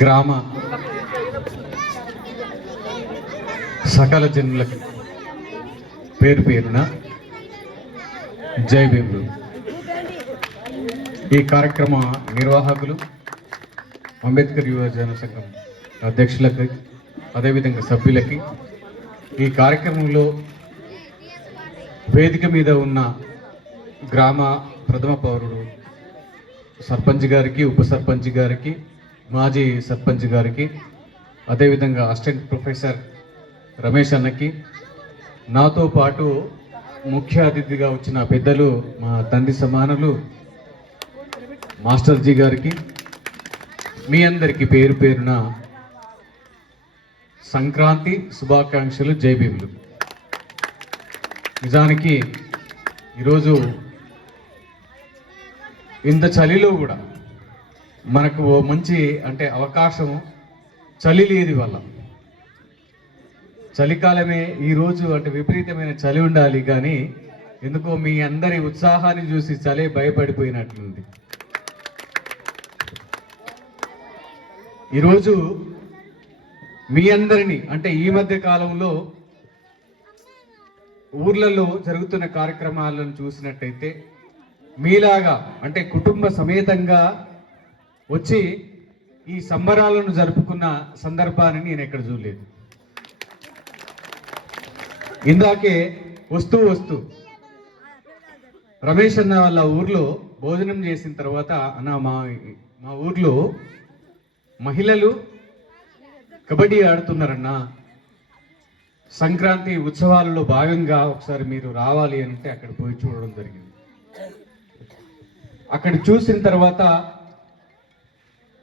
గ్రామ సకల జనులకి పేరు పేరున జై భీములు. ఈ కార్యక్రమ నిర్వాహకులు, అంబేద్కర్ యువజన సంఘం అధ్యక్షులకి, అదేవిధంగా సభ్యులకి, ఈ కార్యక్రమంలో వేదిక మీద ఉన్న గ్రామ ప్రథమ పౌరుడు సర్పంచ్ గారికి, ఉప సర్పంచ్ గారికి, మాజీ సర్పంచ్ గారికి, అదేవిధంగా అసిస్టెంట్ ప్రొఫెసర్ రమేష్ అన్నకి, నాతో పాటు ముఖ్య అతిథిగా వచ్చిన పెద్దలు మా తండ్రి సమానులు మాస్టర్ జీ గారికి, మీ అందరికీ పేరు పేరున సంక్రాంతి శుభాకాంక్షలు, జై భీములు. నిజానికి ఈరోజు ఇంత చలిలో కూడా మనకు ఓ మంచి అవకాశం, చలి లేదు వల్ల. చలికాలమే ఈరోజు విపరీతమైన చలి ఉండాలి, కానీ ఎందుకో మీ అందరి ఉత్సాహాన్ని చూసి చలి భయపడిపోయినట్లుంది. ఈరోజు మీ అందరినీ ఈ మధ్య కాలంలో ఊర్లలో జరుగుతున్న కార్యక్రమాలను చూసినట్టయితే మీలాగా కుటుంబ సమేతంగా వచ్చి ఈ సంబరాలను జరుపుకున్న సందర్భాన్ని నేను ఎక్కడ చూడలేదు. ఇందాకే వస్తూ రమేష్ అన్న వాళ్ళ ఊర్లో భోజనం చేసిన తర్వాత అన్న మా ఊర్లో మహిళలు కబడ్డీ ఆడుతున్నారన్న, సంక్రాంతి ఉత్సవాలలో భాగంగా ఒకసారి మీరు రావాలి అంటే అక్కడ పోయి చూడడం జరిగింది. అక్కడ చూసిన తర్వాత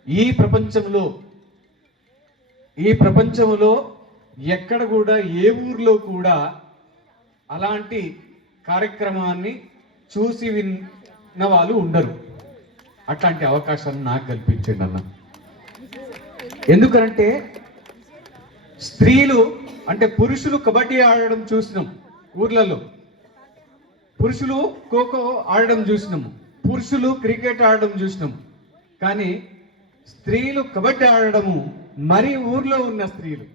ఈ ప్రపంచంలో ఎక్కడ కూడా, ఏ ఊర్లో కూడా అలాంటి కార్యక్రమాన్ని చూసి విన్న వాళ్ళు ఉండరు. అట్లాంటి అవకాశాన్ని నాకు కల్పించండి అన్న. ఎందుకంటే స్త్రీలు పురుషులు కబడ్డీ ఆడడం చూసినాం ఊర్లలో, పురుషులు ఖోఖో ఆడడం చూసినాము, పురుషులు క్రికెట్ ఆడడం చూసినాం. కానీ స్త్రీలు కబడ్డీ ఆడడము, మరి ఊర్లో ఉన్న స్త్రీలు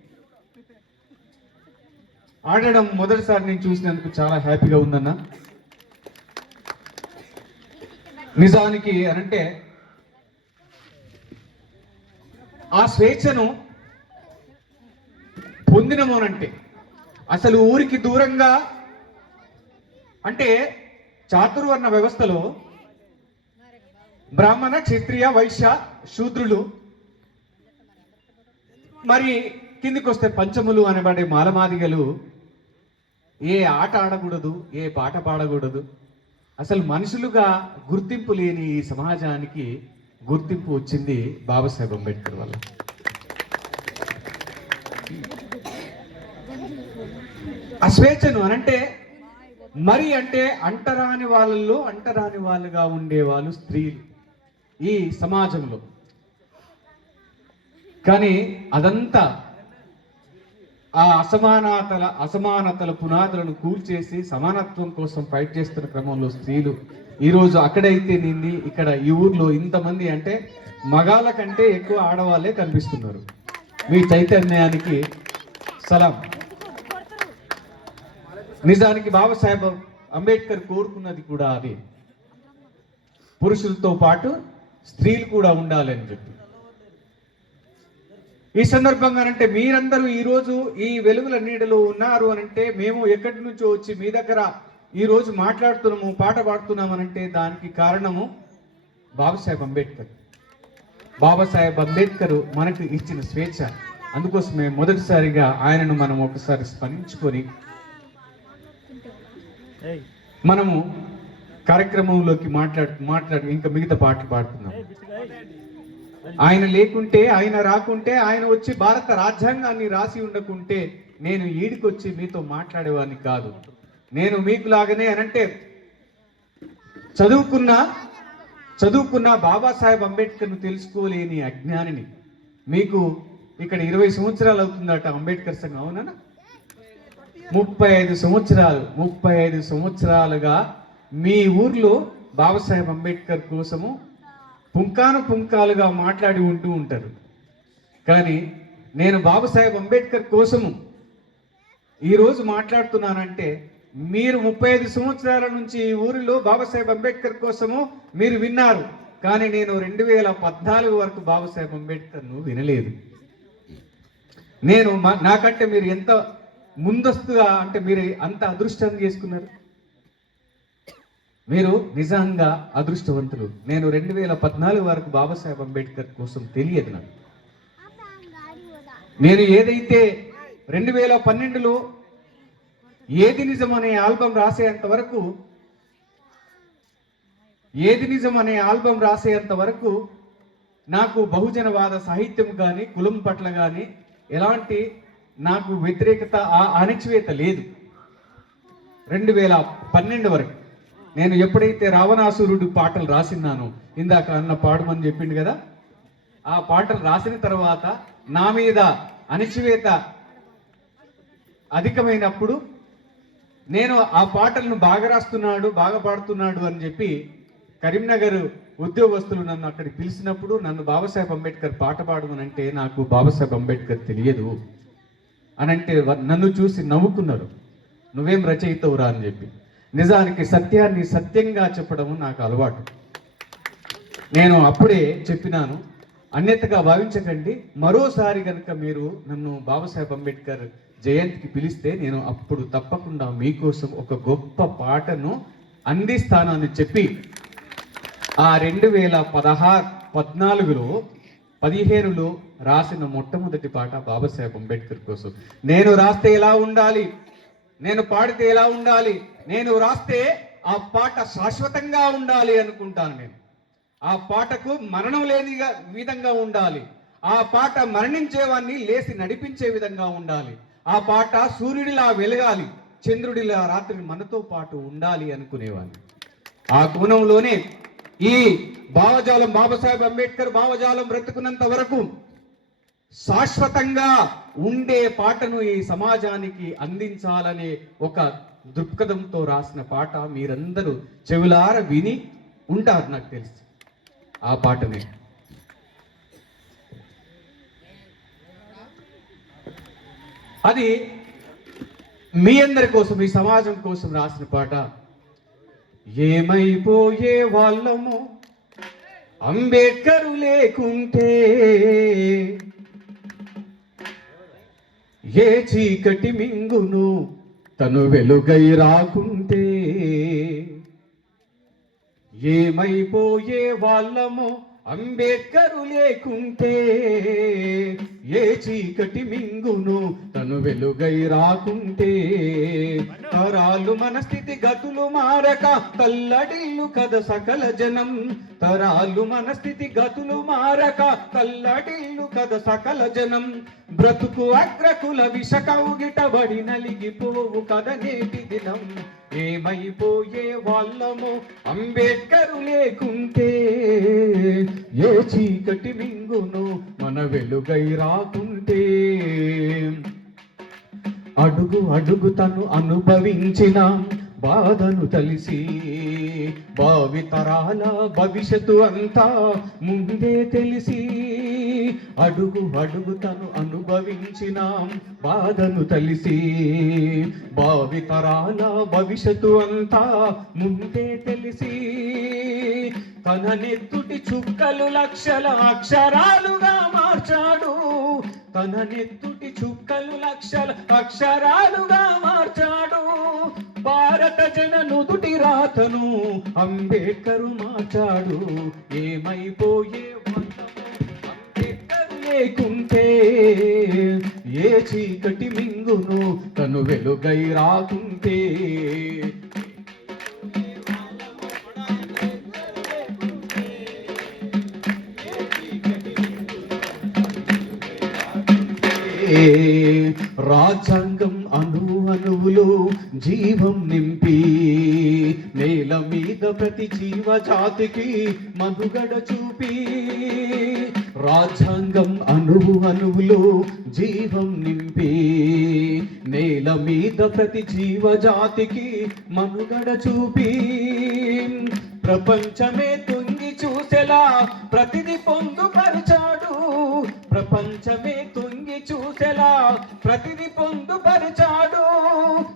ఆడడం మొదటిసారి నేను చూసినందుకు చాలా హ్యాపీగా ఉందన్న. నిజానికి ఆ స్వేచ్ఛను పొందినమోనంటే అసలు ఊరికి దూరంగా చాతుర్వర్ణ వ్యవస్థలో బ్రాహ్మణ, క్షత్రియ, వైశ్య, శూద్రులు, మరి కిందికి వస్తే పంచములు అనబడే మాలమాదిగలు ఏ ఆట ఆడకూడదు, ఏ పాట పాడకూడదు. అసలు మనుషులుగా గుర్తింపు లేని ఈ సమాజానికి గుర్తింపు వచ్చింది బాబాసాహెబ్ అంబేద్కర్ వల్ల. ఆ స్వేచ్ఛను మరి అంటరాని వాళ్ళల్లో అంటరాని వాళ్ళుగా ఉండేవాళ్ళు స్త్రీలు ఈ సమాజంలో. కానీ అదంతా ఆ అసమానతల పునాదులను కూల్చేసి సమానత్వం కోసం ఫైట్ చేస్తున్న క్రమంలో స్త్రీలు ఈరోజు అక్కడైతే నింది ఇక్కడ ఈ ఊర్లో ఇంతమంది మగాళ్ళ కంటే ఎక్కువ ఆడవాళ్ళే కనిపిస్తున్నారు. మీ చైతన్యానికి సలాం. నిజానికి బాబాసాహెబ్ అంబేద్కర్ కోరుకున్నది కూడా అదే, పురుషులతో పాటు స్త్రీలు కూడా ఉండాలని చెప్పి. ఈ సందర్భంగా మీరందరూ ఈరోజు ఈ వెలుగుల నీడలో ఉన్నారు మేము ఎక్కడి నుంచో వచ్చి మీ దగ్గర ఈరోజు మాట్లాడుతున్నాము, పాట పాడుతున్నామనంటే దానికి కారణము బాబాసాహెబ్ అంబేద్కర్. బాబాసాహెబ్ అంబేద్కర్ మనకు ఇచ్చిన స్వేచ్ఛ. అందుకోసమే మొదటిసారిగా ఆయనను మనం ఒకసారి స్మరించుకొని మనము కార్యక్రమంలోకి మాట్లాడి ఇంకా మిగతా పాటలు పాడుతున్నాం. ఆయన లేకుంటే, ఆయన రాకుంటే, ఆయన వచ్చి భారత రాజ్యాంగాన్ని రాసి ఉండకుంటే నేను ఈడికొచ్చి మీతో మాట్లాడేవాడిని కాదు. నేను మీకు లాగానే చదువుకున్నా, చదువుకున్న బాబాసాహెబ్ అంబేద్కర్ను తెలుసుకోలేని అజ్ఞానిని. మీకు ఇక్కడ 20 సంవత్సరాలు అవుతుందట అంబేద్కర్ సంఘం, అవునా? 35 సంవత్సరాలుగా మీ ఊర్లో బాబాసాహెబ్ అంబేద్కర్ కోసము పుంకాలుగా మాట్లాడి ఉంటూ ఉంటారు. కానీ నేను బాబాసాహెబ్ అంబేద్కర్ కోసము ఈరోజు మాట్లాడుతున్నానంటే మీరు 35 సంవత్సరాల నుంచి ఈ ఊరిలో బాబాసాహెబ్ అంబేద్కర్ కోసము మీరు విన్నారు. కానీ నేను 2014 వరకు బాబాసాహెబ్ అంబేద్కర్ను వినలేదు. నాకంటే మీరు ఎంత ముందస్తుగా అంటే మీరు అంత అదృష్టం చేసుకున్నారు. మీరు నిజంగా అదృష్టవంతులు. నేను 2014 వరకు బాబాసాహెబ్ అంబేద్కర్ కోసం తెలియదు నాకు. నేను ఏదైతే 2012లో ఏది నిజం అనే ఆల్బం రాసేంత వరకు నాకు బహుజనవాద సాహిత్యం కానీ కులం పట్ల కానీ ఎలాంటి నాకు వ్యతిరేకత అణచివేత లేదు. 2012 వరకు నేను ఎప్పుడైతే రావణాసురుడు పాటలు రాసినానో, ఇందాక అన్న పాడమని చెప్పిండు కదా, ఆ పాటలు రాసిన తర్వాత నా మీద అణచివేత అధికమైనప్పుడు నేను ఆ పాటలను బాగా రాస్తున్నాడు, బాగా పాడుతున్నాడు అని చెప్పి కరీంనగర్ ఉద్యోగస్తులు నన్ను అక్కడికి పిలిచినప్పుడు నన్ను బాబాసాహెబ్ అంబేద్కర్ పాట పాడమనంటే నాకు బాబాసాహెబ్ అంబేద్కర్ తెలియదు అని అంటే నన్ను చూసి నవ్వుకున్నారు. నువ్వేం రచయితవురా అని చెప్పి. నిజానికి సత్యాన్ని సత్యంగా చెప్పడం నాకు అలవాటు. నేను అప్పుడే చెప్పినాను, అన్యతగా భావించకండి. మరోసారి కనుక మీరు నన్ను బాబాసాహెబ్ అంబేద్కర్ జయంతికి పిలిస్తే నేను అప్పుడు తప్పకుండా మీకోసం ఒక గొప్ప పాటను అందిస్తానని చెప్పి ఆ 2015లో రాసిన మొట్టమొదటి పాట బాబాసాహెబ్ అంబేద్కర్ కోసం. నేను రాస్తే ఎలా ఉండాలి, నేను పాడితే ఎలా ఉండాలి, నేను రాస్తే ఆ పాట శాశ్వతంగా ఉండాలి అనుకుంటాను. నేను ఆ పాటకు మరణం లేని విధంగా ఉండాలి. ఆ పాట మరణించేవాన్ని లేచి నడిపించే విధంగా ఉండాలి. ఆ పాట సూర్యుడిలా వెలగాలి, చంద్రుడిలా రాత్రి మనతో పాటు ఉండాలి అనుకునేవాడిని. ఆ కోణంలోనే ఈ భావజాలం, బాబాసాహెబ్ అంబేద్కర్ భావజాలం బ్రతుకున్నంత వరకు శాశ్వతంగా ఉండే పాటను ఈ సమాజానికి అందించాలనే ఒక దృక్పథంతో రాసిన పాట మీరందరూ చెవులార విని ఉంటారు నాకు తెలిసి. ఆ పాటనే అది మీ అందరి కోసం, ఈ సమాజం కోసం రాసిన పాట. ఏమైపోయే వాళ్ళము అంబేద్కరు లేకుంటే, ఏ చీకటి మింగును తను వెలుగై రాకుంటే, ఏమైపోయే వాళ్ళము అంబేద్కరు లేకుంటే, ఏ చీకటి మింగును తను వెలుగై రాకుంటే, తరాలు మన స్థితి గతులు మారక తల్లడిల్లు కద సకల జనం, తరాలు మన స్థితి గతులు మారక తల్లడిల్లు కద సకల జనం, బ్రతుకు అగ్రకుల విషకౌగిటబడి నలిగిపోవు కద నేటి దినం, ఏమైపోయే వాళ్ళము అంబేద్కరు లేకుంటే, ఏ చీకటి మింగును మన వెలుగై రాకుంటే, అడుగు అడుగు తను అనుభవించిన బాధను తెలిసి, భావితరాల భవిష్యత్తు అంతా ముందే తెలిసి, అడుగు అడుగు తను అనుభవించిన బాధను తెలిసి, భావితరాల భవిష్యత్తు అంతా ముందే తెలిసి, తన నెత్తుటి చుక్కలు లక్షల అక్షరాలుగా మార్చాడు, తన నెత్తుటి చుక్కలు లక్షల అక్షరాలుగా మార్చాడు, భారత జన నుదుటి రాతను అంబేద్కరు మార్చాడు, ఏమైపోయే అంబేద్కర్ లేకుంటే, ఏ చీకటి మింగును తను వెలుగై రాకుంటే, రాజ్యాంగం అణువులో జీవం నింపి, నేల మీద ప్రతి జీవజాతికి మనుగడ చూపి రాజ్యాంగం అణువు అణువులో జీవం నింపి నేల మీద ప్రతి జీవజాతికి మనుగడ చూపి ప్రపంచమే తొంగి చూసేలా ప్రతిది పొందుపరిచాడు. ప్రపంచమే తొంగి చూసేలా ప్రతిది పొందుపరిచాడు.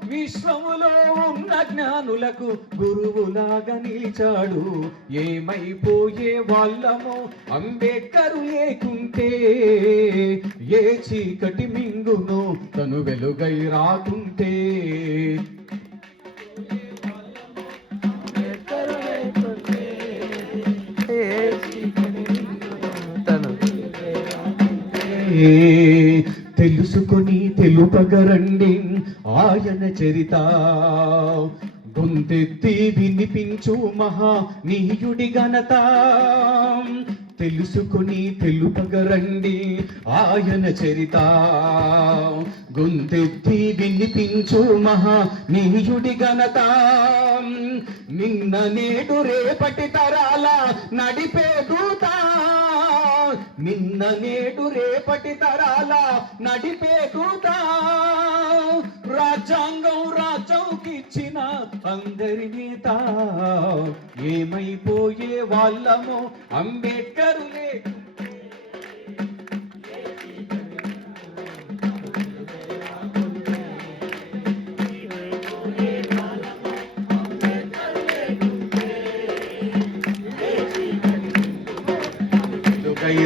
విశ్వములో ఉన్న జ్ఞానులకు గురువులాగా నిలిచాడు. ఏమైపోయే వాళ్ళమో అంబేద్కర్ లేకుంటే, ఏ చీకటి మింగునో తను వెలుగై రాకుంటే. తెలుసుకొని తెలుపగరండి ఆయన చరిత. గొంతెత్తి వినిపించు మహానీయుడి ఘనత. తెలుసుకొని తెలుపగరండి ఆయన చరిత. గొంతెత్తి వినిపించు మహానీయుడి ఘనత. నిన్న నేడు రేపటి తరాల నడిపే దూత. నిన్న నేడు రేపటి తరాల నడిపే దూత. రాజ్యాంగం రాజ్యంకిచ్చిన అందరి నేత. ఏమైపోయే వాళ్ళమో అంబేద్కర్ లేకుంటే.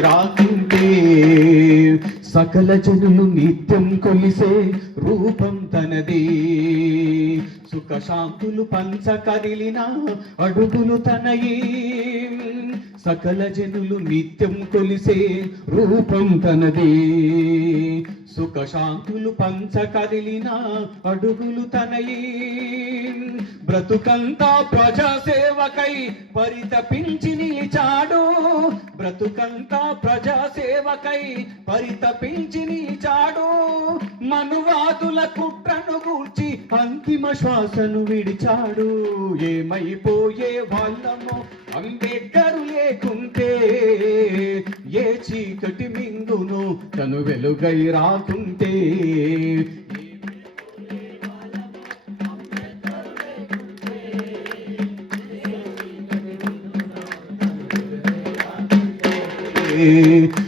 రాకుంటే సకల జనులు నిత్యం కొలిసే రూపం తనది. సుఖశాంతులు పంచ కదిలిన అడుగులు తనయి. సకల జనులు నిత్యం కొలిసే రూపం తనది. సుఖశాంతులు పంచ కదిలిన అడుగులు తనయి. బ్రతుకంతా ప్రజాసేవకై పరితపించి నిలిచాడు. బ్రతుకంతా ప్రజాసేవకై పరితపించి నిలిచాడు. మనువాదుల కుట్రను గూర్చి అంతిమ శ్వాసను విడిచాడు. ఏమైపోయే వాళ్ళమో అంబేద్కర్ లేకుంటే, ఏ చీకటి మింగును తను వెలుగై రాకుంటే.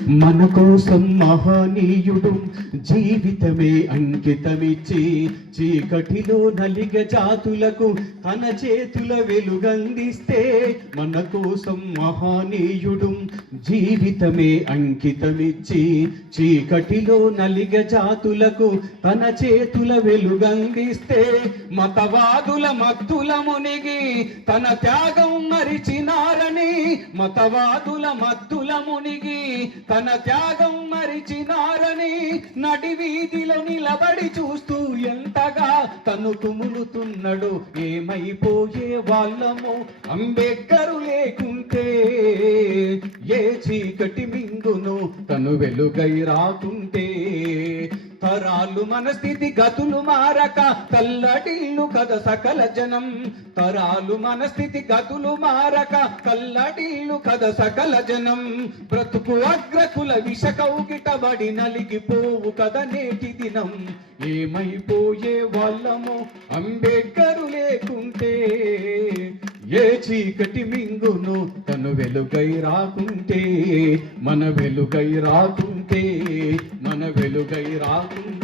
మన కోసం మహనీయుడు జీవితమే అంకితమిచ్చి చీకటిలో నలిగ జాతులకు తన చేతుల వెలుగందిస్తే. మన కోసం మహనీయుడు జీవితమే అంకితమిచ్చి చీకటిలో నలిగ జాతులకు తన చేతుల వెలుగందిస్తే. మతవాదుల మత్తుల మునిగి తన త్యాగం మరిచినారని. మతవాదుల మత్తుల మునిగి తన త్యాగం మరిచినారని నడి వీధిలో నిలబడి చూస్తూ ఎంతగా తను కుములుతున్నాడు. ఏమైపోయే వాళ్ళమో అంబేద్కర్ లేకుంటే, ఏ చీకటి మింగును తను వెలుగై రాకుంటే. తరాలు మన స్థితి గతులు మారక కల్లడిల్లు కద సకల జనం. తరాలు మన స్థితి గతులు మారక కల్లడిల్లు కద సకల జనం. బ్రతుకు అగ్రకుల విషకౌగిటబడి నలిగిపోవు కద నేటి దినం. ఏమైపోయే వాళ్ళమో అంబేద్కర్ లేకుంటే, ఏ చీకటి మింగును తను వెలుగై రాకుంటే. మన వెలుగై రాకుంటే, మన వెలుగై రాకుంటే.